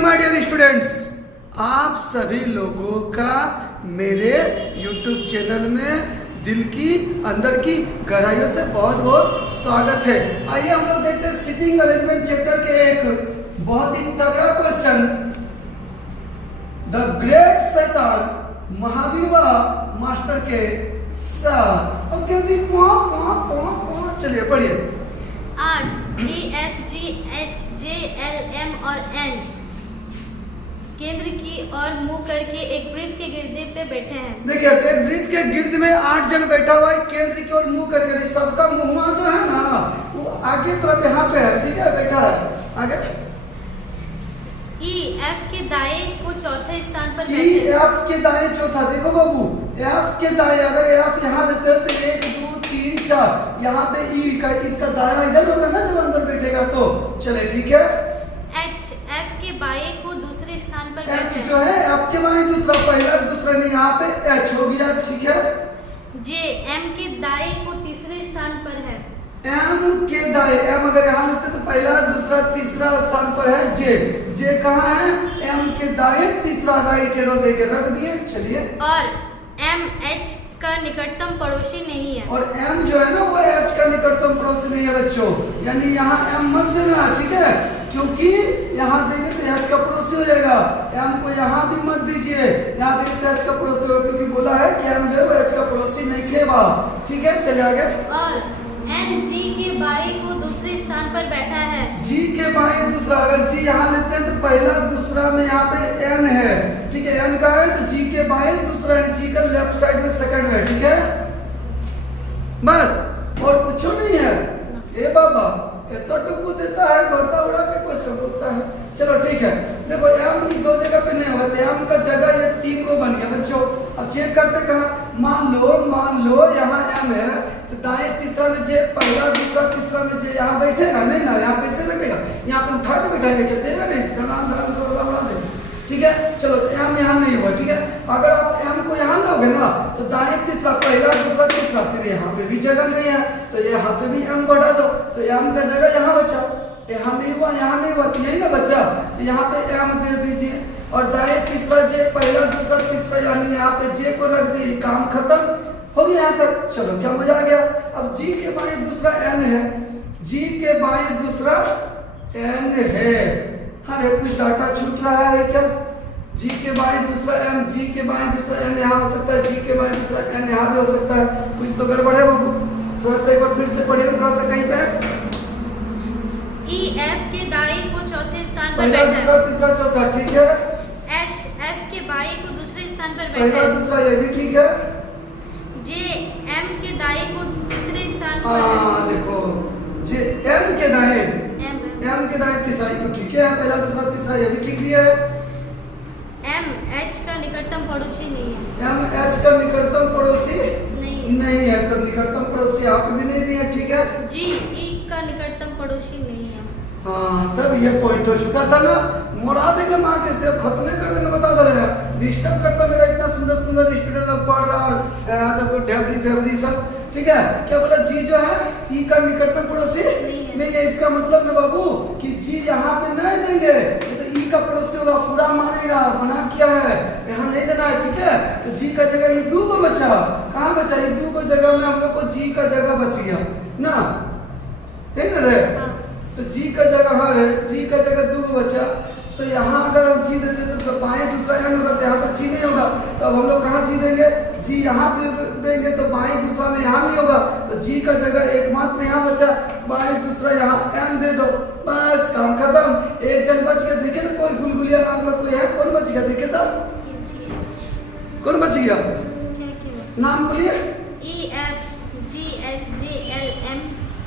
Morning my dear students, आप सभी लोगों का मेरे YouTube चैनल में दिल की अंदर की गहराइयों से बहुत बहुत स्वागत है। आइए हम लोग देखते हैं सिटिंग अरेंजमेंट चैप्टर के एक बहुत ही तगड़ा क्वेश्चन, द ग्रेट शैतान महावीर मास्टर के साथ। अब कहती चलिए पढ़िए। R, D, F, G, H, J, L, M और N केंद्र की ओर मुंह करके एक वृत्त के गिरदे पे बैठे हैं। देखिए एक वृत्त के गिर्द में 8 जन बैठा हुआ है, केंद्र की ओर मुंह करके। सबका मुंह जो है ना वो आगे तरफ यहाँ पे है, ठीक है, बैठा है। आगे E, F के दाएं को चौथे स्थान पर E, बैठे। F के दाएं चौथा। देखो बाबू, F के दाएं अगर F यहाँ देते हैं तो 1 2 3 4, यहाँ पे E का इसका दायां इधर होगा ना जब अंदर बैठेगा तो। चले ठीक है। H, F के बाएं को दूसरे स्थान पर H बैठे जो है F के बाएं दूसरा, पहला दूसरा नहीं, यहाँ पे H हो गया, ठीक है। J, M के दाएं को तीसरे स्थान पर है। M के दाएं, M अगर यहाँ लेते तो पहला दूसरा तीसरा स्थान पर है J कहाँ है? M के दाएं तीसरा, राइट एरो देके रख दिए। चलिए, और M, H का निकटतम पड़ोसी नहीं है। और M जो है ना वो H का निकटतम पड़ोसी नहीं है बच्चों, यानी यहाँ M मत देना, ठीक है, क्योंकि यहाँ देंगे तो H का पड़ोसी हो जाएगा। M को यहाँ भी मत दीजिए, यहाँ देंगे तो H का पड़ोसी होगा, क्योंकि बोला है कि M जो है वो H का पड़ोसी नहीं खेबा, ठीक है। चलिए आगे। और N, G के बाएं को दूसरे स्थान पर बैठा है। G के बाएं दूसरा, अगर G यहाँ लेते हैं तो पहला दूसरा में यहाँ पे N है, ठीक है, N का है तो G के बाएं दूसरा, G का लेफ्ट साइड में सेकंड में, ठीक है। बस और कुछ नहीं है। ए बाबा तो टुकु देता है, घोटा उड़ा के क्वेश्चन बोलता है। चलो ठीक है, देखो M दो जगह पे नहीं होते, M का जगह ये 3 को बन गया बच्चों। अब चेक करते कहाँ, मान लो यहाँ M है तो दाएं तीसरा में J, पहला दूसरा तीसरा में J यहाँ बैठेगा नहीं ना, यहाँ कैसे बैठेगा? यहाँ पे उठा के बैठाएंगे, क्या देगा नहीं, धड़ाम उड़ा देगा, ठीक है। चलो तो M यहाँ नहीं हुआ, ठीक है। अगर आप M को यहाँ लोगे ना तो दाएं तीसरा, पहला दूसरा तीसरा, फिर यहाँ पे भी जगह नहीं है तो यहाँ पे भी M को हटा दो तो M का जगह यहाँ बचा। यहाँ नहीं हुआ, यहाँ नहीं हुआ तो यही ना बचा, तो यहाँ पे M दे दीजिए। और दाएं तीसरा J, पहला दूसरा तीसरा, यानी यहाँ पे J को रख दिए, काम खत्म हो गया यहाँ तक। चलो क्या मजा आ गया। अब G के बाएं दूसरा N है, G के बाएं दूसरा N है। अरे कुछ डाटा छूट रहा है क्या? G के बाएं दूसरा M, G के बाएं दूसरा N यहाँ हो सकता है, G के बाएं दूसरा N यहाँ भी हो सकता है। कुछ तो गड़बड़ है बाबू, थोड़ा सा एक बार फिर से पढ़िए, थोड़ा सा कहीं पे। E, F के दाएं को चौथे स्थान पर पहला बैठा दूसरा है। तीसरा चौथा, ठीक है। H, F के बाएं को दूसरे स्थान पर बैठा पहला है। दूसरा ये भी ठीक है। J, M के दाएं को तीसरे स्थान पर है। हाँ देखो, J M के दाएं, M, M के दाएं तीसरा, ये तो ठीक है। पहला दूसरा तीसरा ये भी ठीक दिया है। M, H का निकटतम पड़ोसी नहीं है। M H का निकटतम पड़ोसी नहीं। नहीं है, तो निकटतम पड़ोसी यहाँ पे भी नहीं दिया, ठीक है। G, E का निकटतम पड़ोसी नहीं है। हाँ तब ये पॉइंट हो चुका था ना, मोड़ा देंगे मार के, से खत्म नहीं कर देंगे, बता दे रहे हैं। डिस्टर्ब करता मेरा इतना सुंदर सुंदर स्टूडेंट लोग पढ़ रहा और ढेबरी फेबरी सब, ठीक है। क्या बोला? G जो है E का निकटतम पड़ोसी नहीं है। इसका मतलब ना बाबू कि G यहाँ पे नहीं देंगे तो E का पड़ोसी होगा, पूरा मारेगा, मना किया है, यहाँ नहीं देना है, ठीक है। तो G का जगह ये 2 को बचा, कहाँ बचा? ये 2 को जगह में हम लोग को G का जगह बच गया ना, है ना रे? तो G का जगह हाँ रे, G का जगह 2 को बचा। तो यहाँ अगर हम G देते तो बाएं दूसरा N होगा, तो यहाँ तो G नहीं होगा, तो अब हम लोग कहाँ G देंगे? G यहाँ देंगे तो बाएं दूसरा में यहाँ नहीं होगा, तो G का जगह एकमात्र यहाँ बचा, बाएं दूसरा यहाँ N दे दो, बस काम खत्म। एक जन बच गया, देखे ना कोई गुलगुलिया नाम का कोई है, कौन बच गया? देखे तो कौन बच गया? नाम बोलिए। E, F, G, H, J, L, M,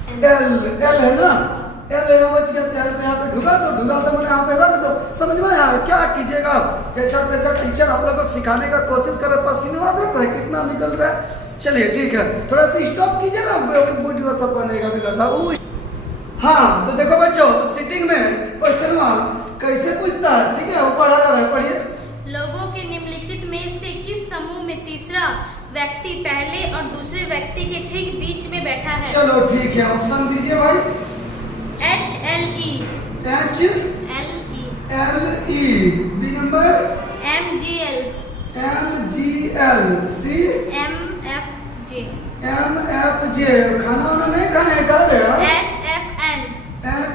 N। L है ना, L यहाँ बच गया, तो यहाँ पे ढुका दो मैंने यहाँ पे रख दो। समझ में आया? क्या कीजिएगा, जैसा तैसा टीचर आप लोग को सिखाने का कोशिश करे, पसीने वाले रहे कितना निकल रहा है। चलिए ठीक है, थोड़ा सा स्टॉप कीजिए ना, वीडियो सब बनेगा बिगड़ता। हाँ तो देखो बच्चों, सिटिंग में क्वेश्चन 1 कैसे पूछता है, ठीक है, वो पढ़ा जा रहा है, पढ़िए। लोगों के निम्नलिखित में से किस समूह में तीसरा व्यक्ति पहले और दूसरे व्यक्ति के ठीक बीच में बैठा है? चलो ठीक है, ऑप्शन दीजिए भाई। H, L, E। H, L, E। L, E MGL MGL C MFJ MFJ। खाना वाना नहीं खाए हैं, खा रहे हैं? HFN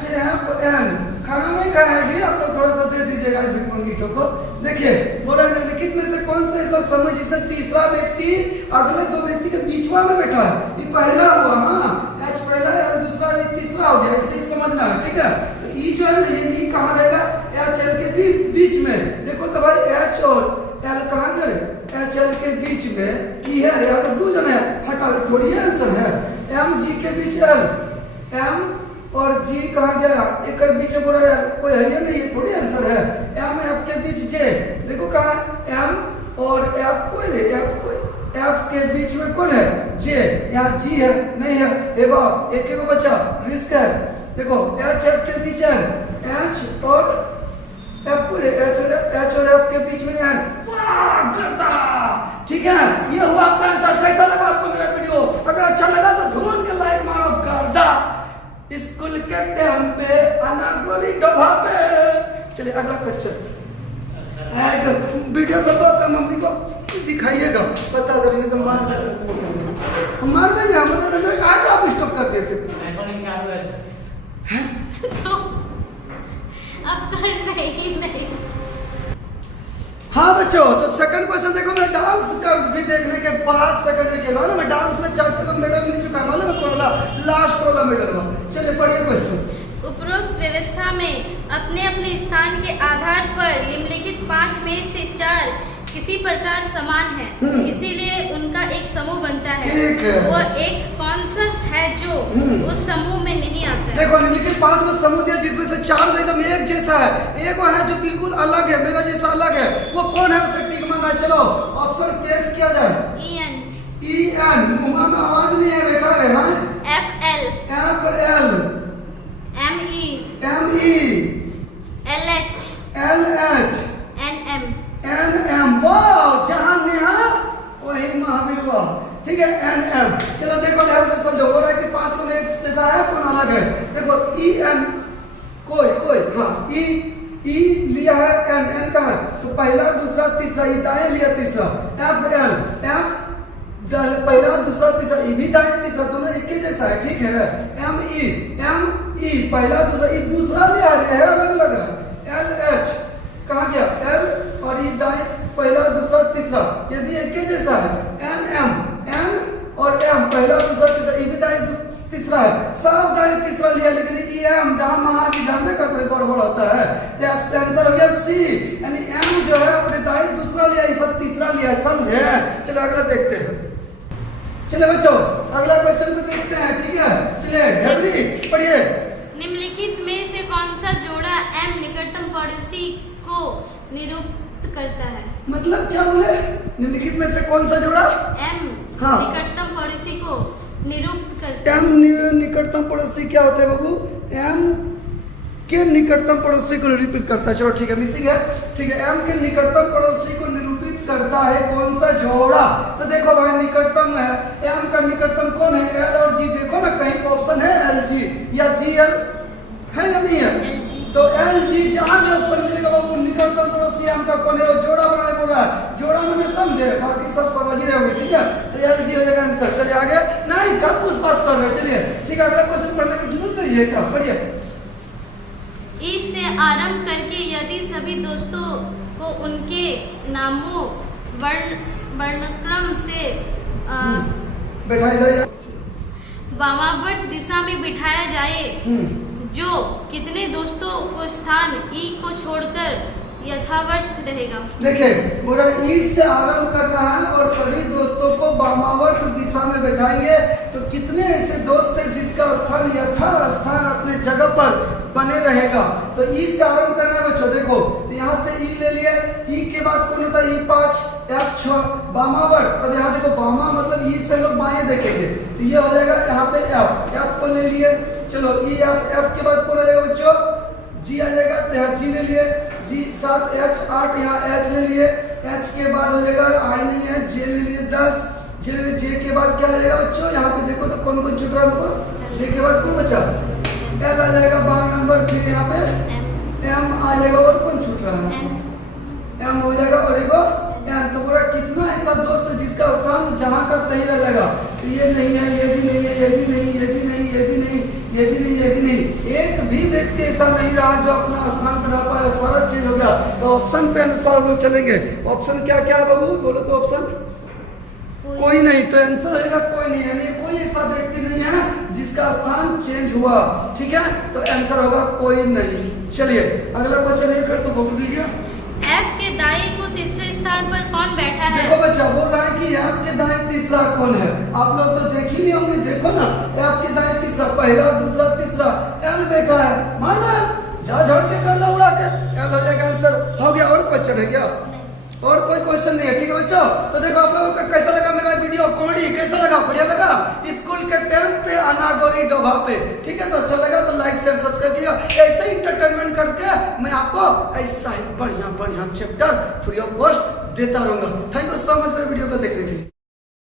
HFN। खाना नहीं खाया है जी, आप लोग थोड़ा सा दे दीजिएगा भिखमंगीठों को। देखिए बोरा निम्नलिखित में से कौन सा ऐसा समय जिसे तीसरा व्यक्ति अगले दो व्यक्ति के बीच में बैठा है? ये पहला हुआ, हाँ, H पहला है, तीसरा ये तीसरा हो गया, इसे ही समझना है, ठीक है? तो E जो है ना, ये कहाँ रहेगा? HL के भी बीच में। देखो तो भाई H और L कहाँ गए? HL के बीच में E है, या तो दो जन है, हटा थोड़ी आंसर है। MG के बीच L, M और G कहाँ गया? एक बीच में बोला यार कोई है या नहीं, ये थोड़ी आंसर है। M F के बीच J, देखो कहाँ M और F कोई नहीं, F के बीच में कौन है? J। यहाँ G है नहीं है, हे बाप एक को बचा, रिस्क है। देखो H F के बीच है, H और F को H और F के बीच में है। वाह गर्दा, ठीक है, ये हुआ आपका आंसर। कैसा लगा आपको मेरा वीडियो? अगर अच्छा लगा तो धूम के लाइक मारो गर्दा। स्कूल के टाइम पे अनागोरी डोभा पे। चलिए अगला क्वेश्चन। वीडियो सब अपने मम्मी को दिखाइएगा, बता दे नहीं तो मार देंगे, मार देंगे हम। मतलब कहा कि आप स्टॉप कर देते हैं? तो अब करना ही नहीं। हाँ बच्चों, तो सेकंड क्वेश्चन देखो, मैं डांस का भी देखने के बाद सेकंड में खेला ना, मैं डांस में 4 मेडल मिल चुका है, मालूम है? कौन वाला? लास्ट वाला मेडल हुआ। चलिए पढ़िए क्वेश्चन। उपरोक्त व्यवस्था में अपने अपने स्थान के आधार पर निम्नलिखित 5 में से 4 किसी प्रकार समान है, इसीलिए उनका एक समूह बनता है। ठीक है। वो एक कौन सा है जो उस समूह में नहीं आता है? देखो निम्नलिखित 5 को समूह दिया जिसमें से 4 एकदम एक जैसा है, एक वो है जो बिल्कुल अलग है, मेरा जैसा अलग है। वो कौन है? उसे टिक मारना। चलो ऑप्शन पेश किया जाए। EN मुंह में आवाज नहीं है, रेखा है। FL ME LH NM। वाह, जहां नेहा वही महावीर हुआ, ठीक है। NM। चलो देखो ध्यान से समझो, हो रहा है कि 5 में एक जैसा है, कौन अलग है? देखो EN कोई हाँ, E लिया है, N का है, तो पहला दूसरा तीसरा, ये दाएं लिया तीसरा। FL M पहला दूसरा तीसरा, ये भी दाएं तीसरा, दोनों एक ही जैसा है, ठीक है। ME पहला दूसरा, ये दूसरा लिया है, अलग लग रहा है। LH कहाँ गया? L और ये दाएं पहला दूसरा तीसरा, ये भी एक ही जैसा है। NM N और M पहला दूसरा तीसरा, ये भी दाएं तीसरा है, सब दाएं तीसरा लिया, लेकिन EM जहां महा की जानते करते गड़बड़ होता है। तो आंसर हो गया C, यानी M जो है अपने दाएं दूसरा लिया, ये सब तीसरा लिया, समझे? चलो अगला देखते हैं। चलिए बच्चों अगला क्वेश्चन को देखते हैं, ठीक है? चलिए ढेबरी पढ़िए। निम्नलिखित में से कौन सा जोड़ा M निकटतम पड़ोसी को निरूपित करता है? मतलब क्या बोले? निम्नलिखित में से कौन सा जोड़ा M हाँ। निकटतम पड़ोसी को निरूपित करता है। M निकटतम पड़ोसी क्या होता है बाबू? M के निकटतम पड़ोसी को निरूपित करता है। चलो ठीक है, मिसिंग है, ठीक है। M के निकटतम पड़ोसी को निरूपित करता है कौन सा जोड़ा? तो देखो भाई निकटतम है, M का निकटतम कौन है? L और G। देखो ना कहीं ऑप्शन है LG या GL है या नहीं है? LG। तो LG जहां भी ऑप्शन मिलेगा बाबू, निकटतम पड़ोसी M का कौन है? जोड़ा बनाने बोल रहा है, जोड़ा मैंने समझे, बाकी सब समझ ही रहे होंगे, ठीक है? तो LG हो जाएगा आंसर। चलिए आगे, नहीं कब पूछ पास कर रहे हैं, चलिए ठीक है। अगला क्वेश्चन पढ़ने की जरूरत नहीं है क्या? पढ़िए। E से आरंभ करके यदि सभी दोस्तों को उनके नामों वर्णक्रम से बैठाया जाए, वामावर्त दिशा में बिठाया जाए, जो कितने दोस्तों को स्थान E को छोड़कर यथावत रहेगा? देखिए पूरा E से आरंभ करना है और सभी दोस्तों को वामावर्त दिशा में बैठाएंगे, तो कितने ऐसे दोस्त हैं जिसका स्थान यथा स्थान अपने जगह पर बने रहेगा? तो E से आरंभ करना है बच्चों। देखो तो यहाँ से E ले लिए, E के बाद कौन होता है? E5 F6 वामावर्त। अब यहाँ देखो वामा मतलब E से लोग बाएं देखेंगे, तो ये हो जाएगा यहाँ पे F को ले लिए। चलो F के बाद कौन आ जाएगा बच्चों? G आ जाएगा, तो यहाँ G ले लिए, G 7 H 8, यहाँ H ले लिए, H के बाद हो जाएगा I नहीं है, J ले लिए 10, J के बाद क्या आ जाएगा बच्चों? यहाँ पे देखो तो कौन कौन छूट रहा है? J के बाद कौन बचा? L आ जाएगा 12 नंबर, फिर यहाँ पे M आ जाएगा, और कौन छूट रहा है? M हो जाएगा, और एक जहाँ का तही रह जाएगा। तो ये नहीं है, ये भी नहीं है, ये भी नहीं, ये भी नहीं, ये भी नहीं, ये भी नहीं, ये भी नहीं। एक भी व्यक्ति ऐसा नहीं रहा जो अपना स्थान पर रह पाया, सारा चेंज हो गया। तो ऑप्शन पे अनुसार लोग चलेंगे। ऑप्शन क्या क्या है बाबू, बोलो तो ऑप्शन कोई नहीं। तो आंसर रहेगा कोई नहीं, यानी कोई ऐसा व्यक्ति नहीं है जिसका स्थान चेंज हुआ। ठीक है, तो आंसर होगा कोई नहीं। चलिए अगला क्वेश्चन है, कर तो बोल दीजिए। F के दाएं को तीसरे स्थान पर कौन बैठा है? देखो बच्चा, बोल रहा है कि F के दाएं तीसरा कौन है। आप लोग तो देख ही नहीं होंगे, देखो ना, F के दाएं तीसरा, पहला दूसरा तीसरा L बैठा है। मार दो, जा झड़ के कर लो उड़ा के, L हो जाएगा आंसर। हो गया। और क्वेश्चन है क्या? और कोई क्वेश्चन नहीं है। ठीक है बच्चों, तो देखो आप लोगों को कैसा लगा मेरा वीडियो, कॉमेडी कैसा लगा, बढ़िया लगा? स्कूल के टाइम पे अनागोरी डोभा पे। ठीक है, तो अच्छा लगा तो लाइक शेयर सब्सक्राइब किया। ऐसे ही इंटरटेनमेंट करके मैं आपको ऐसा ही बढ़िया बढ़िया चैप्टर फ्री ऑफ कॉस्ट देता रहूंगा। थैंक यू सो मच मेरे वीडियो को देखने के लिए।